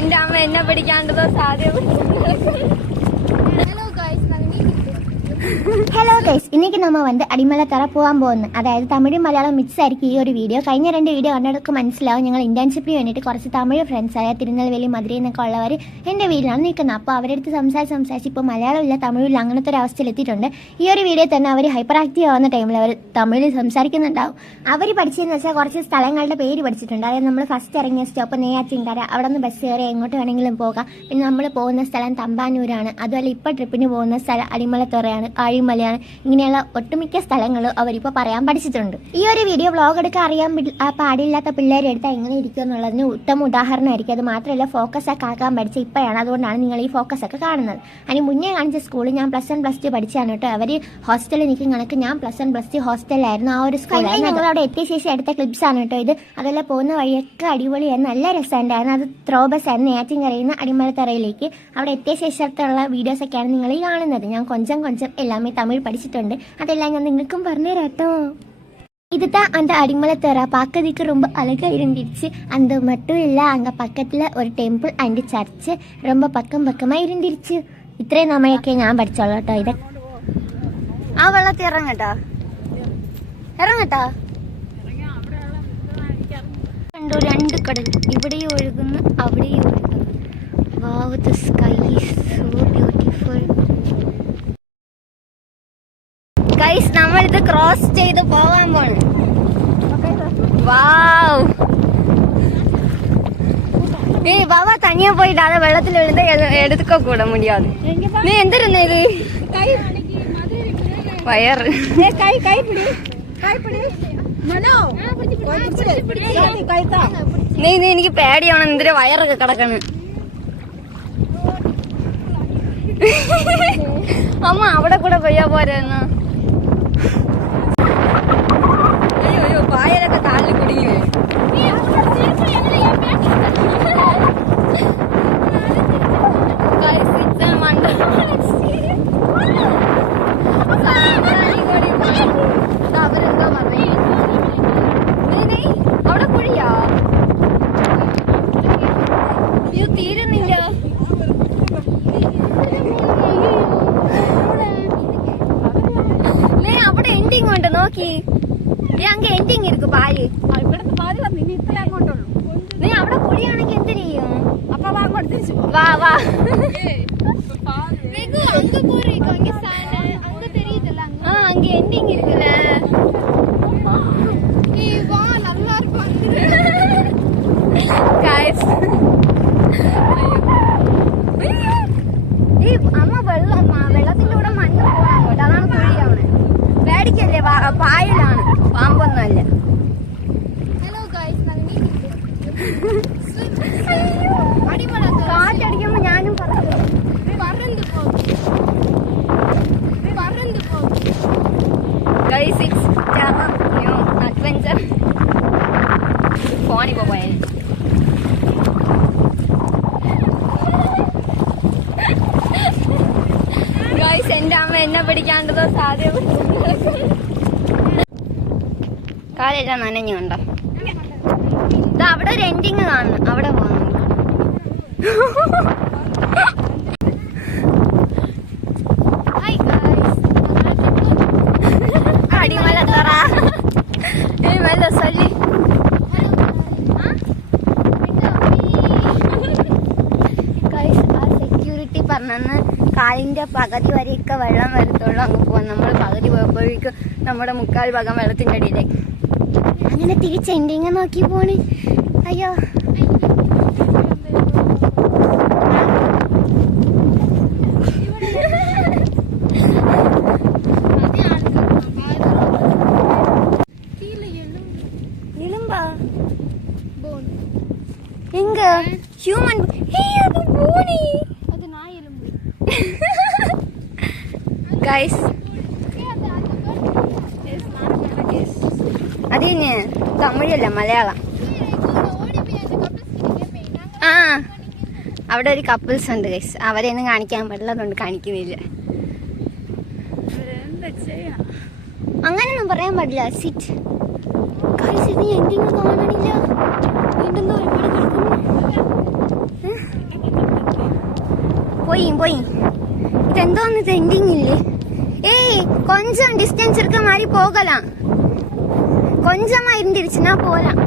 എന്റെ അമ്മ എന്നെ പിടിക്കാണ്ടതോ സാധ്യത. ഹലോ ഗൈസ്, இன்னைக்கு நம்ம അടിമല തറ പോകാൻ പോകുന്നു. അതായത് തമിഴും മലയാളം മിക്സ് ആയിരിക്കും ഈ ഒരു വീഡിയോ. കഴിഞ്ഞ 2 വീഡിയോ കണ്ടവർക്ക് മനസ്സിലാവും ഞങ്ങൾ ഇന്റേൺഷിപ്പിന് വേണ്ടിയിട്ട് കുറച്ച് തമിഴ് ഫ്രണ്ട്സ് ആയ തിരുനെൽവേലി മധുരൈ എന്നൊക്കെ ഉള്ളവർ എൻ്റെ വീട്ടിലാണ് നിൽക്കുന്നത്. അപ്പോൾ അവരടുത്ത് സംസാരിച്ച് ഇപ്പോൾ മലയാളമില്ല തമിഴില്ല അങ്ങനത്തെ ഒരു അവസ്ഥയിൽ എത്തിയിട്ടുണ്ട്. ഈ ഒരു വീഡിയോ തന്നെ അവർ ഹൈപ്പർ ആക്റ്റീവ് ആവുന്ന ടൈമിൽ അവർ തമിഴിൽ സംസാരിക്കുന്നുണ്ടാവും. അവർ പഠിച്ചതെന്ന് വെച്ചാൽ കുറച്ച് സ്ഥലങ്ങളുടെ പേര് പഠിച്ചിട്ടുണ്ട്. അതായത് നമ്മൾ ഫസ്റ്റ് ഇറങ്ങിയ സ്റ്റോപ്പ് നെയ്യാറ്റിൻകര, അവിടെ നിന്ന് ബസ് കയറി എങ്ങോട്ട് വേണമെങ്കിലും പോകാം. പിന്നെ നമ്മൾ പോകുന്ന സ്ഥലം തമ്പാനൂരാണ്. അതുപോലെ ഇപ്പോൾ ട്രിപ്പിന് പോകുന്ന സ്ഥലം അടിമലത്തുറയാണ്, ആഴിമലയാണ്. ഇങ്ങനെയുള്ള ഒട്ടുമിക്ക സ്ഥലങ്ങളും അവരിപ്പോൾ പറയാൻ പഠിച്ചിട്ടുണ്ട്. ഈ ഒരു വീഡിയോ വ്ളോഗ് എടുക്കാൻ അറിയാൻ പാടില്ലാത്ത പിള്ളേരെ എടുത്താൽ എങ്ങനെ ഇരിക്കും എന്നുള്ളതിന് ഉത്തമ ഉദാഹരണമായിരിക്കും. അത് മാത്രമല്ല ഫോക്കസ് ഒക്കെ ആക്കാൻ പഠിച്ച ഇപ്പോഴാണ്, അതുകൊണ്ടാണ് നിങ്ങൾ ഈ ഫോക്കസ് ഒക്കെ കാണുന്നത്. അതിന് മുന്നേ കാണിച്ച സ്കൂളിൽ ഞാൻ +1 +2 പഠിച്ചാണ് കേട്ടോ. അവർ ഹോസ്റ്റലിൽ നിൽക്കും കണക്ക് ഞാൻ +1 +2 ഹോസ്റ്റലിലായിരുന്നു. ആ ഒരു സ്കൂളിൽ ഞങ്ങൾ അവിടെ എത്തിയ ശേഷം എടുത്ത ക്ലിപ്സ് ആണ് കേട്ടോ ഇത്. അതെല്ലാം പോകുന്ന വഴിയൊക്കെ അടിപൊളിയായിരുന്നു, നല്ല രസമുണ്ടായിരുന്നു. അത് ത്രോ ബസ് ആയിരുന്നു നെയ്യാറ്റിൻകരയിൽ നിന്ന് അടിമലത്തറയിലേക്ക്. അവിടെ എത്തിയ ശേഷത്തുള്ള വീഡിയോസൊക്കെയാണ് നിങ്ങൾ ഈ കാണുന്നത്. ഞാൻ கொஞ்சம் எல்லாமே தமிழ் படிச்சுட்டு அதெல்லாம் நான் നിങ്ങൾക്കും പറഞ്ഞു തരാട്ടോ. இதுதான் அந்த அடிமலத்தர. பார்க்கறதுக்கு ரொம்ப அழகா இருந்துச்சு. அந்த மட்டும் இல்லை, அங்கே பக்கத்தில் ஒரு டெம்பிள் அண்ட் சர்ச்சு ரொம்ப பக்கமாக இருந்துருச்சு. ഇത്രയും നമ്മളൊക്കെ ഞാൻ പഠിച്ചോളൂ കേട്ടോ. ഇത് ആ വെള്ളത്തിൽ ഇറങ്ങട്ടാ കണ്ടു 2 കടൽ, ഇവിടെയും ഒഴുകുന്നു അവിടെയും ഒഴുകുന്നു. Wow, the sky is so beautiful. Guys, നമ്മളിത് ക്രോസ് ചെയ്ത് പോകാൻ പോണ്. വാവ്, ബാബാ തനിയെ പോയിട്ട് അത് വെള്ളത്തിൽ വിழுந்து എടുക്ക കൂട മുടിയാതെ. നീ എന്തിരുന്ന ഇത് വയറ് നീ എനിക്ക് പേടിയാണ്. എന്തിനാ വയറൊക്കെ കിടക്കണ്. അമ്മ അവിടെ കൂടെ പോയാ പോരായിരുന്നു. അയ്യോ പായലൊക്കെ താഴെ കുടിക്കുവേ. അവരെന്താ പറഞ്ഞേ? അവിടെ കുഴിയാ? ഇത് തീരുന്നില്ല. അവിടെ എൻഡിങ് ഉണ്ട്, നോക്കി. അങ്ക എൻഡിങ് ഇരിക്കും പാല്. നീ അവിടെ കുഴിയാണെങ്കിൽ എന്ത് ചെയ്യും? വാ വാ, அங்க எண்டிங் இருக்குல. അമ്മ വെള്ളത്തിലൂടെ മണ്ണ് പോകാൻ അങ്ങോട്ട്, അതാണ് കുഴിയാണ്. പേടിക്കല്ലേ, പായലാണ്, പാമ്പൊന്നുമല്ല. കാറ്റടിക്കുമ്പോ ഞാനും Guys, it's new adventure. Phone പോയ ഗൈസ്, എന്റെ അമ്മ എന്നെ പിടിക്കാണ്ടതോ സാധ്യത. കാലെല്ലാം നനഞ്ഞുണ്ടോ? ഇത് അവിടെ ഒരു എൻഡിങ് കാണുന്നു, അവിടെ പോകാൻ. സെക്യൂരിറ്റി പറഞ്ഞെന്ന് കാലിന്റെ പകുതി വരെയൊക്കെ വെള്ളം വരത്തുള്ളൂ, അങ്ങ് പോവാൻ. നമ്മൾ പകുതി പോയപ്പോഴേക്കും നമ്മുടെ 3/4 ഭാഗം വെള്ളത്തിന്റെ അടിയിലേക്ക്. അങ്ങനെ തിരിച്ച് എൻഡിങ് നോക്കി പോണ്. അയ്യോ, எங்க ஹியூமன்? அது பூனி, அது நாய் எலும்பு. ഗൈസ്, അതിന് തമിഴല്ല മലയാളം. ആ, അവിടെ ഒരു കപ്പിൾസ് ഉണ്ട് ഗൈസ്. അവരെയൊന്നും കാണിക്കാൻ പാടില്ല, അതുകൊണ്ട് കാണിക്കുന്നില്ല. അങ്ങനെയൊന്നും പറയാൻ പാടില്ല. സിറ്റ് ഗൈസ്, ഇത് എൻഡിങ് കാണണില്ല. വീണ്ടും ഒരുപാട് കിടക്കുന്നു. போய் ഇതെന്തോന്ന് ട്രെൻഡിങ് ഇല്ലേ? ഏയ് கொஞ்சம் டிஸ்டன்ஸ் இருக்க மாதிரி போகலாம், கொஞ்சமா இருந்துருச்சுன்னா போகலாம்.